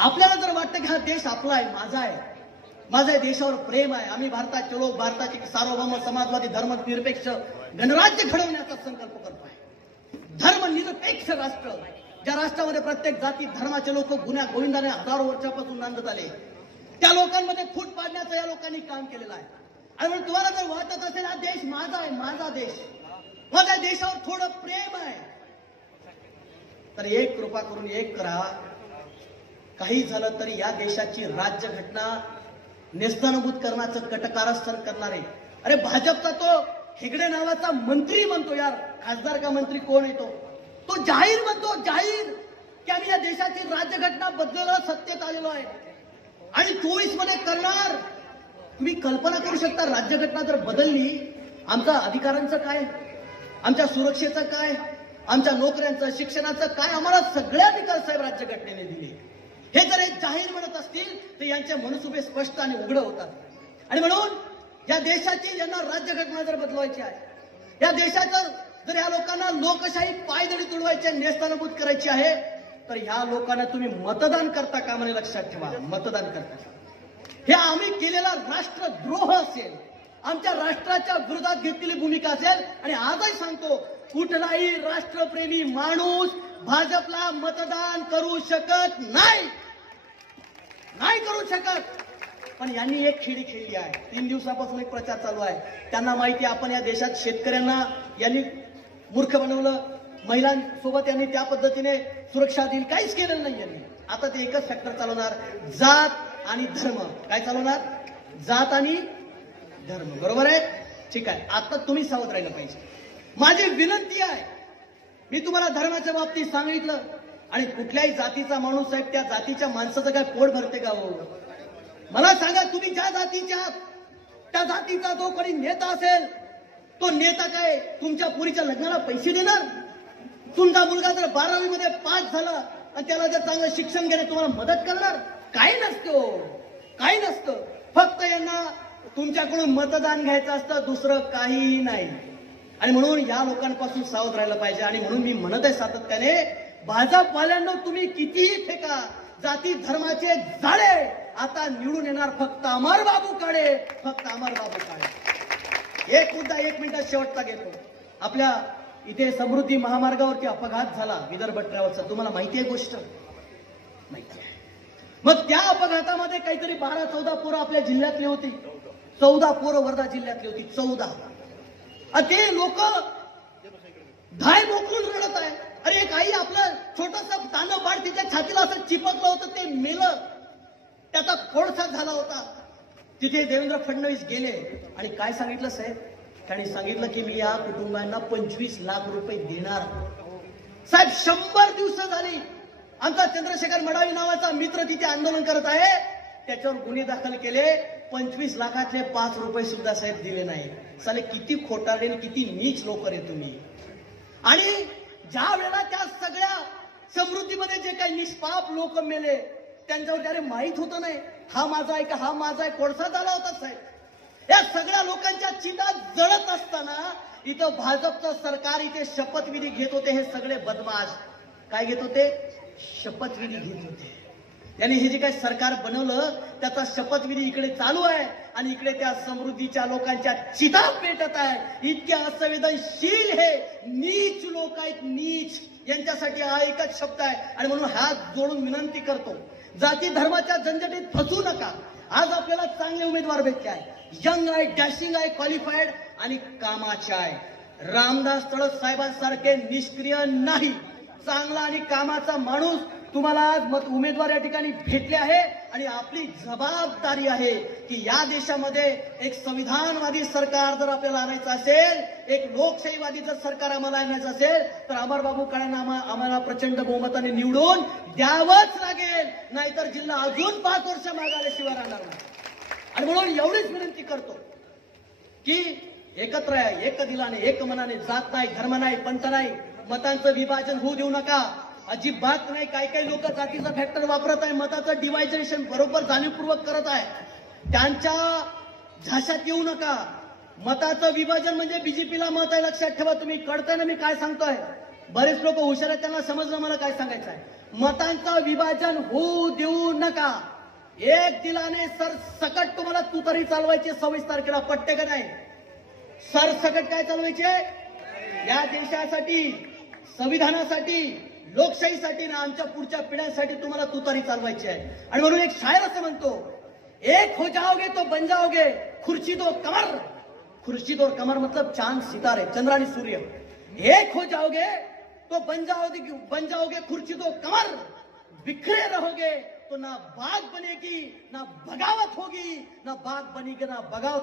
आपल्याला जर वाटतं की हा देश आपला आहे, माझा आहे, माझ्या देशावर प्रेम आहे, आम्ही भारताचे लोक भारताचे सार्वभौम समाजवादी धर्मनिरपेक्ष गणराज्य घडवण्याचा संकल्प करतोय, धर्मनिरपेक्ष राष्ट्र, ज्या राष्ट्रामध्ये प्रत्येक जाती धर्माचे लोक गुन्ह्या गोविंदाने हजारो वर्षापासून नांदत आले, त्या लोकांमध्ये फूट पाडण्याचं या लोकांनी काम केलेलं आहे. आणि म्हणून तुम्हाला जर वाटत असेल हा देश माझा आहे, माझा देश, माझ्या देशावर थोडं प्रेम आहे, तर एक कृपा करून एक करा, काही झालं तरी या देशाची राज्यघटना नेस्तनाबूत करण्याचं कटकारस्थान करणारे, अरे भाजपचा तो हेगडे नावाचा मंत्री म्हणतो, यार खासदार का मंत्री कोण येतो, तो जाहीर म्हणतो, जाहीर की आम्ही या देशाची राज्यघटना बदलायला सत्तेत आलेलो आहे आणि 24 मध्ये करणार. तुम्ही कल्पना करू शकता, राज्यघटना जर बदलली, आमच्या अधिकारांचं काय, आमच्या सुरक्षेचं काय, आमच्या नोकऱ्यांचं शिक्षणाचं काय, आम्हाला सगळे अधिकार साहेब राज्यघटनेने दिले. हे जर एक जाहीर म्हणत असतील तर यांचे मनसुबे स्पष्ट आणि उघड होतात. आणि म्हणून या देशाची यांना राज्यघटना जर बदलवायची आहे, या देशाचं जर या लोकांना लोकशाही पायदळी तुडवायची, नेस्तनाबूत करायची आहे, तर ह्या लोकांना तुम्ही मतदान करता का म्हणे लक्षात ठेवा. मतदान करता हे आम्ही केलेला राष्ट्रद्रोह असेल, आमच्या राष्ट्राच्या विरोधात घेतलेली भूमिका असेल. आणि आजही सांगतो, कुठलाही राष्ट्रप्रेमी माणूस भाजपला मतदान करू शकत नाही, नाही करू शकत. पण यांनी एक खेळी खेळली आहे, 3 दिवसापासून एक प्रचार चालू आहे. त्यांना माहिती आहे आपण या देशात शेतकऱ्यांना यांनी मूर्ख बनवलं, महिलांसोबत यांनी त्या पद्धतीने सुरक्षा दिली, काहीच केलेलं नाही यांनी. आता ते एकच फॅक्टर चालवणार, जात आणि धर्म. काय चालवणार? जात आणि धर्म. बरोबर आहे? ठीक आहे. आता तुम्ही सावध राहिलं पाहिजे. माझी विनंती आहे, मी तुम्हाला धर्माच्या बाबतीत सांगितलं, आणि कुठल्याही जातीचा माणूस साहेब त्या जातीच्या माणसाचं काय पोट भरते का हो? मला सांगा, तुम्ही ज्या जातीच्या आहात त्या जातीचा जो कोणी नेता असेल, तो नेता काय तुमच्या पुरीच्या लग्नाला पैसे देणार? तुमचा मुलगा जर 12वी मध्ये पास झाला आणि त्याला जर चांगलं शिक्षण घेणे तुम्हाला मदत करणार? काही नसतो, काही नसतं. फक्त यांना तुमच्याकडून मतदान घ्यायचं असतं, दुसरं काही नाही. आणि म्हणून या लोकांपासून सावध राहिलं पाहिजे. आणि म्हणून मी म्हणत आहे सातत्याने, भाजपवाल्यांना तुम्ही कितीही फेका, जाती धर्माचे जाळे, आता निवडून येणार फक्त अमर बाबू काळे, फक्त अमर बाबू काळे. एक मुद्दा 1 मिनिटात शेवटचा घेतो. आपल्या इथे समृद्धी महामार्गावरती अपघात झाला, विदर्भ ट्रॅव्हल्सचा. तुम्हाला माहिती आहे गोष्ट? माहिती आहे. मग त्या अपघातामध्ये काहीतरी 12-14 पोरं आपल्या जिल्ह्यातली होती, 14 पोरं वर्धा जिल्ह्यातली होती, 14. ते लोक धाय मोकळून रडत आहे. अरे एक आई आपलं छोटस दाणं बाळ तिच्या छातीला असं चिपकलं होतं, ते मेलं, त्याचा कोळसा झाला होता. तिथे देवेंद्र फडणवीस गेले आणि काय सांगितलं साहेब? त्यांनी सांगितलं की मी या कुटुंबांना 25 लाख रुपये देणार. साहेब 100 दिवस झाली, आमचा चंद्रशेखर मडावी नावाचा मित्र तिथे आंदोलन करत आहे, त्याच्यावर गुन्हे दाखल केले, 25 लाखातले 5 रुपये सुद्धा साहेब दिले नाही. साले किती खोटारडे, किती नीच लोक रे तुम्ही. आणि ज्या वेळेला त्या सगळ्या समृद्धीमध्ये जे काही निष्पाप लोक मेले, त्यांच्यावर त्याने माहित होतं नाही हा माझा आहे का हा माझा आहे, कोळसा झाला होता साहेब. या सगळ्या लोकांच्या चिता जळत असताना इथं भाजपचं सरकार इथे शपथविधी घेत होते. हे सगळे बदमाश काय घेत होते? शपथविधी घेत होते. त्यांनी हे जे काही सरकार बनवलं त्याचा शपथविधी इकडे चालू आहे आणि इकडे त्या समृद्धीच्या लोकांच्या चिता पेटत आहे. इतके असंवेदनशील हे नीच लोक आहेत, नीच. यांच्यासाठी हा एकच शब्द आहे. आणि म्हणून हात जोडून विनंती करतो, जाती धर्माच्या झंझटीत फसू नका. आज आपल्याला चांगले उमेदवार भेटले आहे, यंग आहे, डॅशिंग आहे, क्वालिफाईड आणि कामाचे आहे. रामदास तळस साहेबांसारखे निष्क्रिय नाही, चांगला आणि कामाचा माणूस तुम्हाला आज उमेदवार या ठिकाणी भेटले आहे. आणि आपली जबाबदारी आहे की या देशामध्ये एक संविधानवादी सरकार जर आपल्याला आणायचं असेल, एक लोकशाहीवादी जर सरकार आम्हाला आणायचं असेल, तर अमरबाबू काळेंना आम्हाला प्रचंड बहुमताने निवडून द्यावंच लागेल, नाहीतर जिल्हा अजून 5 वर्ष मागायल्याशिवाय राहणार नाही. आणि म्हणून एवढीच विनंती करतो की एकत्र आहे, एक दिलाने, एक मनाने, जात नाही, धर्म नाही, पंथ नाही, मतांचं विभाजन होऊ देऊ नका. अजिबात नाही. काही काही लोक जातीचा फॅक्टर वापरत आहे, मताचं डिवायजेशन बरोबर जाणीवपूर्वक करत आहे. त्यांच्या झाशात येऊ नका. मताचं विभाजन म्हणजे बीजेपीला मत आहे, लक्षात ठेवा. तुम्ही कळतंय ना मी काय सांगतोय? बरेच लोक हुशार आहेत, त्यांना समजलं मला काय सांगायचं आहे. मतांचं विभाजन होऊ देऊ नका. एक दिलाने सरसकट तुम्हाला तुतारी चालवायची 26 तारखेला, पट्टे का नाही? सरसकट काय चालवायचे? या देशासाठी, संविधानासाठी, लोकशाहीसाठी ना आमच्या पुढच्या पिढ्यांसाठी तुम्हाला तुतारी चालवायची आहे. आणि म्हणून एक शायर असं म्हणतो, एक हो जाओगे तो बन जाओगे खुर्शीदो कमर. खुर्शीद और कमर मतलब चांद सितारे, चंद्र आणि सूर्य. एक हो जाओगे तो बन जाओगे खुर्शीदो कमर. बिखरे रहोगे तो ना बाग बनेगी ना बगावत होगी, ना बाग बनेगी ना बगावत.